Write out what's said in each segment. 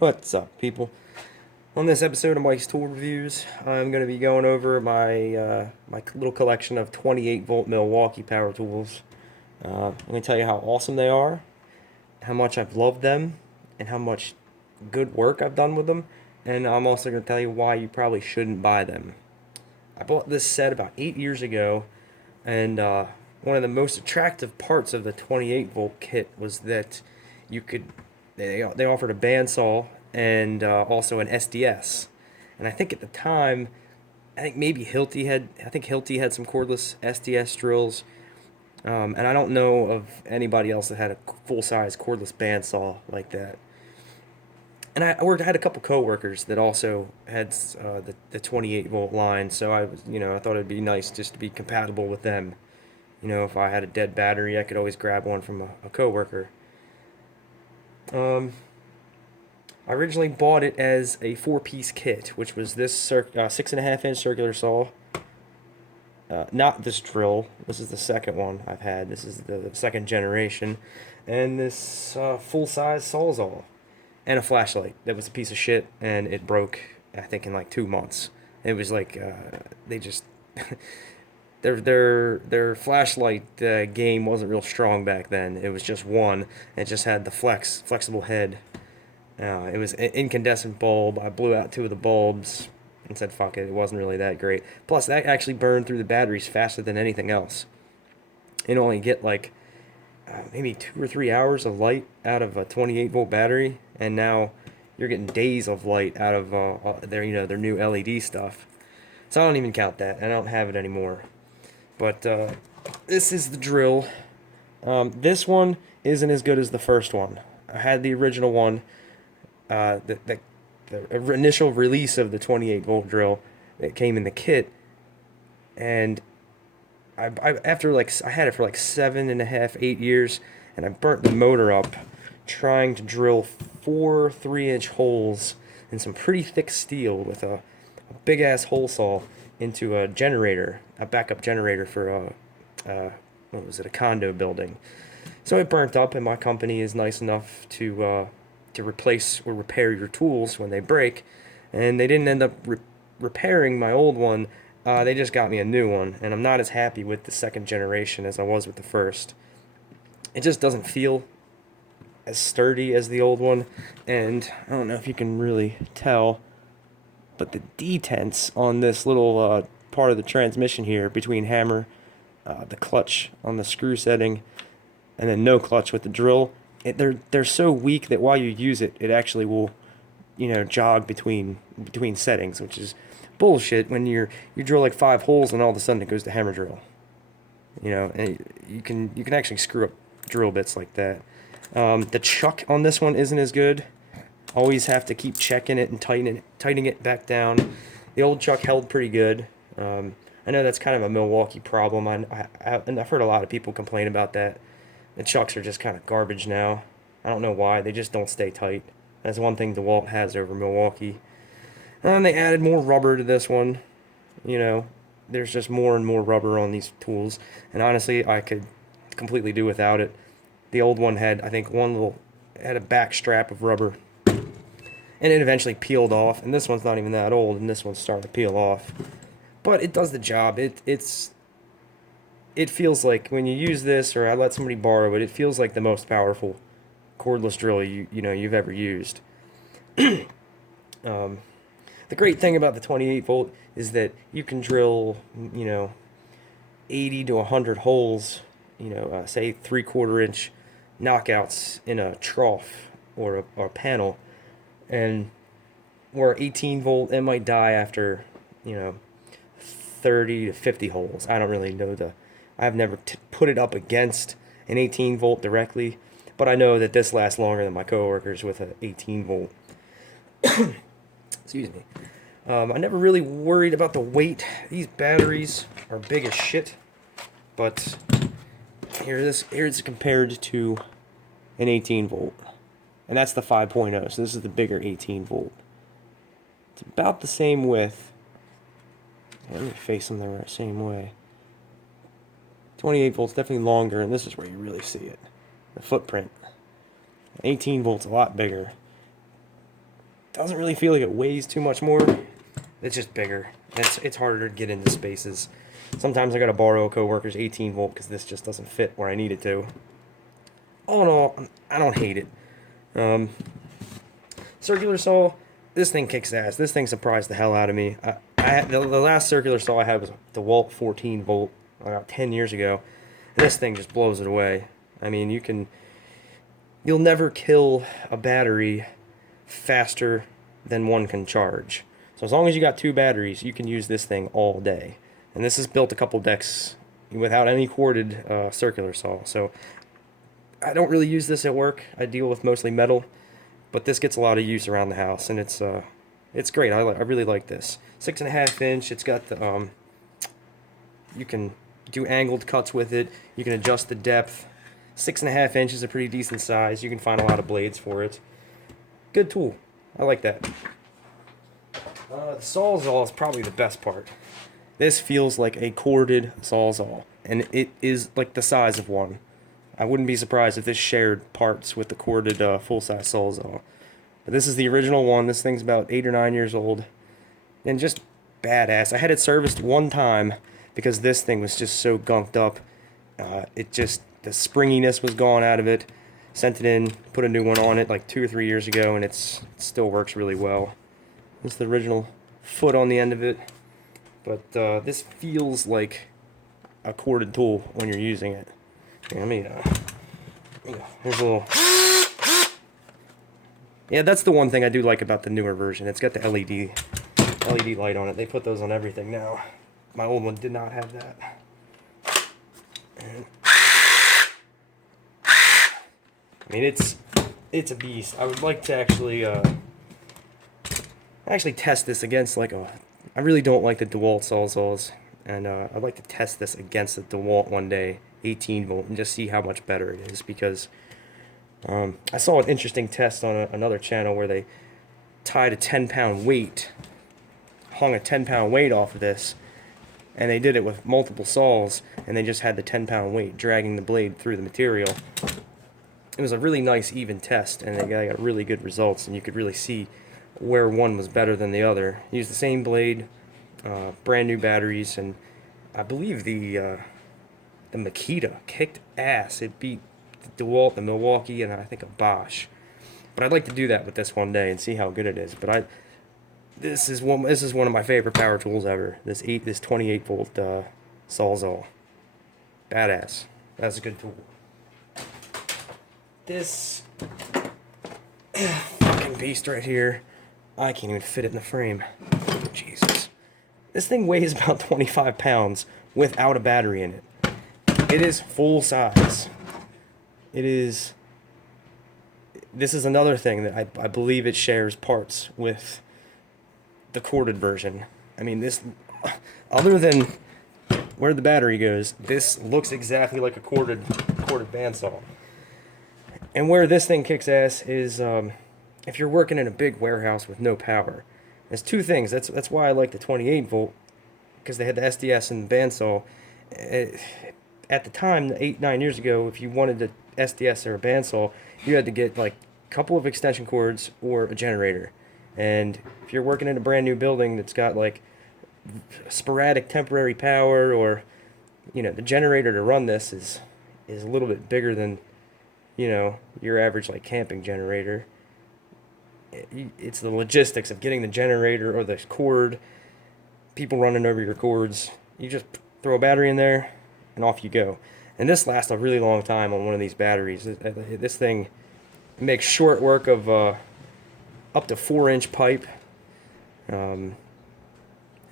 What's up, people? On this episode of Mike's Tool Reviews, I'm going to be going over my little collection of 28-volt Milwaukee power tools. I'm going to tell you how awesome they are, how much I've loved them, and how much good work I've done with them. And I'm also going to tell you why you probably shouldn't buy them. I bought this set about 8 years ago, and one of the most attractive parts of the 28-volt kit was that you could they offered a bandsaw and also an SDS. And I think at the time, I think Hilti had some cordless SDS drills. And I don't know of anybody else that had a full size cordless bandsaw like that. And I had a couple coworkers that also had the 28-volt line, so I thought it'd be nice just to be compatible with them. If I had a dead battery, I could always grab one from a coworker. Um, I originally bought it as a four-piece kit, which was this 6.5-inch circular saw. Not this drill. This is the second one I've had. This is the second generation, and this full-size sawzall and a flashlight that was a piece of shit, and it broke. I think in like 2 months. It was like they just their flashlight game wasn't real strong back then. It was just one. It just had the flexible head. It was an incandescent bulb. I blew out two of the bulbs and said, fuck it, it wasn't really that great. Plus, that actually burned through the batteries faster than anything else. It only get like maybe 2 or 3 hours of light out of a 28-volt battery, and now you're getting days of light out of their new LED stuff. So I don't even count that. I don't have it anymore. But this is the drill. This one isn't as good as the first one. I had the original one. The initial release of the 28-volt drill that came in the kit, and after I had it for like 7.5, 8 years, and I burnt the motor up trying to drill four 3-inch holes in some pretty thick steel with a big ass hole saw into a generator, a backup generator for what was it, a condo building. So it burnt up, and my company is nice enough to replace or repair your tools when they break, and they didn't end up repairing my old one. They just got me a new one, and I'm not as happy with the second generation as I was with the first. It just doesn't feel as sturdy as the old one, and I don't know if you can really tell, but the detents on this little part of the transmission here between hammer, the clutch on the screw setting, and then no clutch with the drill, they're so weak that while you use it, it actually will, jog between settings, which is bullshit when you drill like 5 holes and all of a sudden it goes to hammer drill. And you can actually screw up drill bits like that. The chuck on this one isn't as good. Always have to keep checking it and tightening it back down. The old chuck held pretty good. I know that's kind of a Milwaukee problem. And I've heard a lot of people complain about that. The chucks are just kind of garbage now. I don't know why. They just don't stay tight. That's one thing DeWalt has over Milwaukee. And they added more rubber to this one. There's just more and more rubber on these tools. And honestly, I could completely do without it. The old one had, I think, had a back strap of rubber. And it eventually peeled off. And this one's not even that old, and this one's starting to peel off. But it does the job. It feels like when you use this, or I let somebody borrow it, it feels like the most powerful cordless drill you've ever used. The great thing about the 28-volt is that you can drill 80 to 100 holes, say 3/4 inch knockouts in a trough or a panel, and where 18-volt, it might die after 30 to 50 holes. I don't really know I've never put it up against an 18-volt directly, but I know that this lasts longer than my coworkers with an 18-volt. Excuse me. I never really worried about the weight. These batteries are big as shit, but here's compared to an 18-volt, and that's the 5.0. So this is the bigger 18-volt. It's about the same width. Let me face them the same way. 28 volts definitely longer, and this is where you really see it. The footprint. 18 volts a lot bigger. doesn't really feel like it weighs too much more. It's just bigger. It's harder to get into spaces. Sometimes I gotta borrow a coworker's 18 volt because this just doesn't fit where I need it to. All in all, I don't hate it. Circular saw, this thing kicks ass. This thing surprised the hell out of me. The last circular saw I had was the DeWalt 14 volt about 10 years ago. And this thing just blows it away. I mean, you'll never kill a battery faster than one can charge. So as long as you got 2 batteries, you can use this thing all day. And this has built a couple decks without any corded circular saw. So I don't really use this at work. I deal with mostly metal, but this gets a lot of use around the house, and it's great. I really like this. 6.5 inch. It's got the you can do angled cuts with it. You can adjust the depth. 6.5 inch is a pretty decent size. You can find a lot of blades for it. Good tool. I like that. The Sawzall is probably the best part. This feels like a corded Sawzall, and it is like the size of one. I wouldn't be surprised if this shared parts with the corded full-size Sawzall. But this is the original one. This thing's about 8 or 9 years old, and just badass. I had it serviced one time because this thing was just so gunked up. The springiness was gone out of it. Sent it in, put a new one on it like 2 or 3 years ago, and it still works really well. This is the original foot on the end of it. But this feels like a corded tool when you're using it. Here, here's a little... Yeah, that's the one thing I do like about the newer version. It's got the LED light on it. They put those on everything now. My old one did not have that. And, I mean, it's a beast. I would like to actually test this against like I really don't like the DeWalt Sawzalls, and I'd like to test this against the DeWalt one day, 18 volt, and just see how much better it is, because I saw an interesting test on another channel where they tied a 10-pound weight, hung a 10-pound weight off of this, and they did it with multiple saws, and they just had the 10-pound weight dragging the blade through the material. It was a really nice even test, and they got really good results, and you could really see where one was better than the other. Used the same blade, brand new batteries, and I believe the Makita kicked ass. It beat the DeWalt, the Milwaukee, and I think a Bosch. But I'd like to do that with this one day and see how good it is. But this is one of my favorite power tools ever. This 28 volt Sawzall. Badass. That's a good tool. This fucking beast right here, I can't even fit it in the frame. Jesus. This thing weighs about 25 pounds without a battery in it. It is full size. This is another thing that I believe it shares parts with the corded version. I mean, this, other than where the battery goes, this looks exactly like a corded bandsaw. And where this thing kicks ass is if you're working in a big warehouse with no power. There's 2 things. That's why I like the 28 volt, because they had the SDS and the bandsaw. At the time, 8-9 years ago, if you wanted the SDS or a bandsaw, you had to get like a couple of extension cords or a generator. And if you're working in a brand new building that's got like sporadic temporary power, or the generator to run this is a little bit bigger than your average like camping generator. It's the logistics of getting the generator or the cord, people running over your cords. You just throw a battery in there and off you go. And this lasts a really long time on one of these batteries. This thing makes short work of up to 4-inch pipe.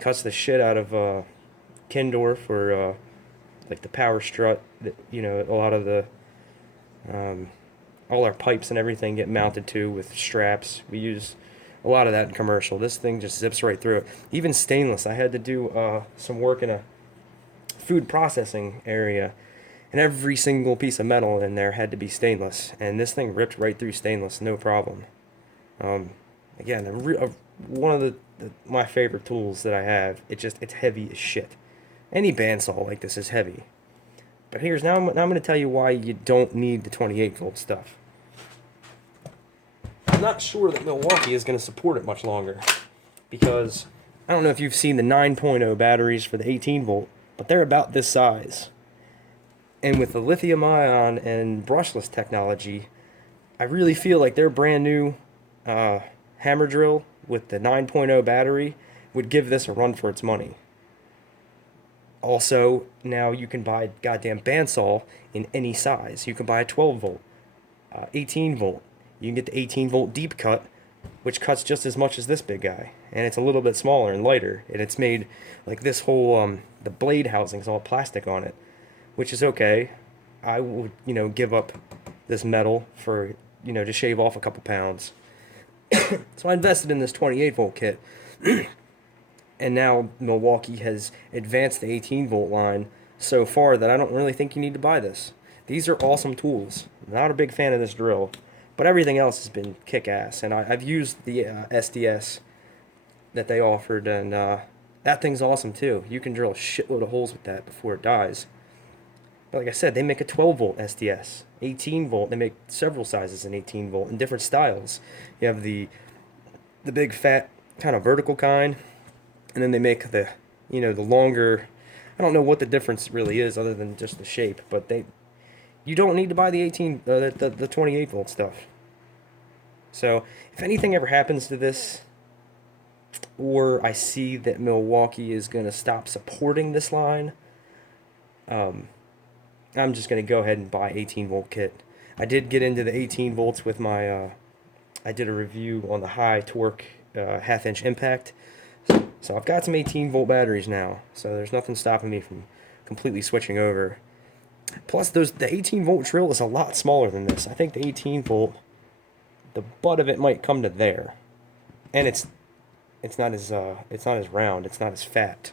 Cuts the shit out of Kindorf, or like the power strut that a lot of the all our pipes and everything get mounted to with straps. We use a lot of that in commercial. This thing just zips right through it. Even stainless. I had to do some work in a food processing area, and every single piece of metal in there had to be stainless, and this thing ripped right through stainless, no problem. Again, one of my favorite tools that I have. It's heavy as shit. Any bandsaw like this is heavy. But now I'm going to tell you why you don't need the 28 volt stuff. I'm not sure that Milwaukee is going to support it much longer, because I don't know if you've seen the 9.0 batteries for the 18 volt, but they're about this size. And with the lithium ion and brushless technology, I really feel like their brand new hammer drill with the 9.0 battery would give this a run for its money. Also, now you can buy a goddamn bandsaw in any size. You can buy a 12 volt, 18 volt. You can get the 18 volt deep cut, which cuts just as much as this big guy, and it's a little bit smaller and lighter. And it's made like this whole the blade housing is all plastic on it, which is okay. I would, give up this metal for, to shave off a couple pounds. So I invested in this 28 volt kit. And now Milwaukee has advanced the 18 volt line so far that I don't really think you need to buy this. These are awesome tools. Not a big fan of this drill, but everything else has been kick-ass. And I've used the SDS that they offered, and that thing's awesome too. You can drill a shitload of holes with that before it dies. But like I said, they make a 12 volt SDS, 18 volt. They make several sizes in 18 volt in different styles. You have the big fat kind of vertical kind. And then they make the, the longer. I don't know what the difference really is other than just the shape, but you don't need to buy the 28 volt stuff. So if anything ever happens to this, or I see that Milwaukee is going to stop supporting this line, I'm just going to go ahead and buy 18 volt kit. I did get into the 18 volts with my, I did a review on the high torque half-inch impact. So I've got some 18 volt batteries now, so there's nothing stopping me from completely switching over. Plus, the 18 volt drill is a lot smaller than this. I think the 18 volt, the butt of it might come to there, and it's not as round, it's not as fat.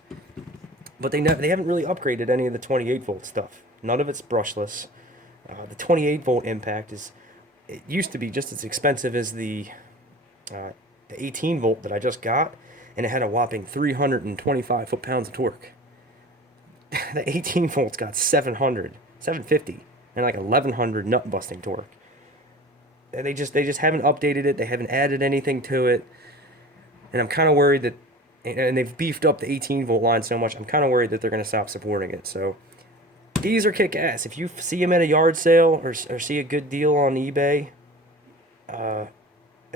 But they haven't really upgraded any of the 28 volt stuff. None of it's brushless. The 28 volt impact it used to be just as expensive as the 18 volt that I just got. And it had a whopping 325 foot-pounds of torque. The 18 volts got 750, and like 1100 nut-busting torque. And they just haven't updated it. They haven't added anything to it. And I'm kind of worried that, and they've beefed up the 18 volt line so much, I'm kind of worried that they're going to stop supporting it. So these are kick-ass. If you see them at a yard sale or see a good deal on eBay,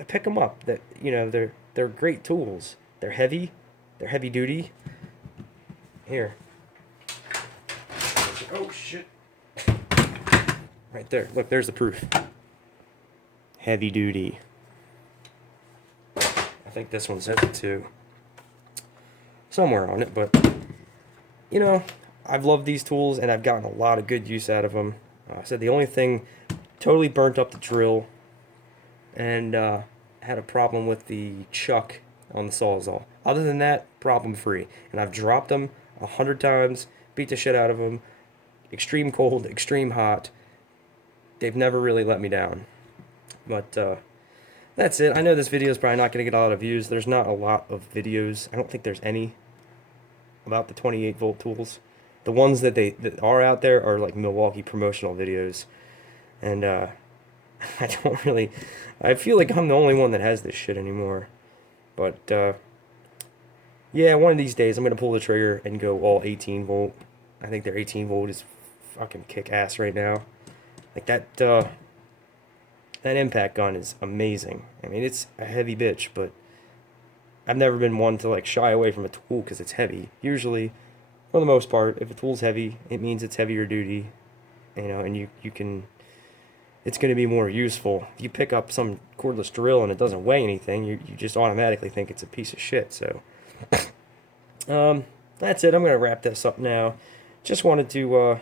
pick them up. They're great tools. They're heavy duty. Here. Oh shit. Right there. Look, there's the proof. Heavy duty. I think this one says it too. Somewhere on it, but I've loved these tools and I've gotten a lot of good use out of them. I said the only thing totally burnt up the drill and had a problem with the chuck on the Sawzall. Other than that, problem free. And I've dropped them 100 times, beat the shit out of them. Extreme cold, extreme hot. They've never really let me down. But that's it. I know this video is probably not going to get a lot of views. There's not a lot of videos. I don't think there's any about the 28 volt tools. The ones that are out there are like Milwaukee promotional videos. And I feel like I'm the only one that has this shit anymore. But, yeah, one of these days I'm going to pull the trigger and go all 18 volt. I think their 18 volt is fucking kick-ass right now. Like, that impact gun is amazing. I mean, it's a heavy bitch, but I've never been one to, like, shy away from a tool because it's heavy. Usually, for the most part, if a tool's heavy, it means it's heavier duty, and you can... It's going to be more useful. If you pick up some cordless drill and it doesn't weigh anything, you just automatically think it's a piece of shit. So, that's it. I'm going to wrap this up now. Just wanted to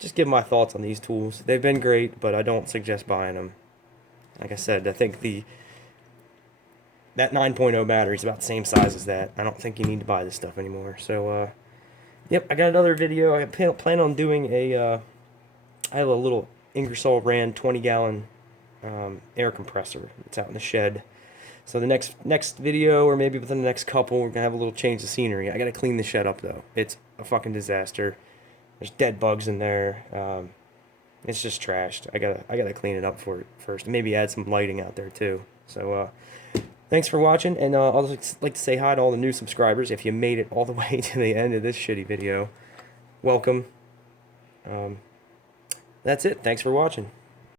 just give my thoughts on these tools. They've been great, but I don't suggest buying them. Like I said, I think that 9.0 battery is about the same size as that. I don't think you need to buy this stuff anymore. So, yep, I got another video. I plan on doing I have a little Ingersoll Rand 20-gallon air compressor. It's out in the shed. So the next video, or maybe within the next couple, we're going to have a little change of scenery. I got to clean the shed up, though. It's a fucking disaster. There's dead bugs in there. It's just trashed. I gotta clean it up for it first. Maybe add some lighting out there too. So thanks for watching, and I'll just like to say hi to all the new subscribers. If you made it all the way to the end of this shitty video, welcome. That's it. Thanks for watching.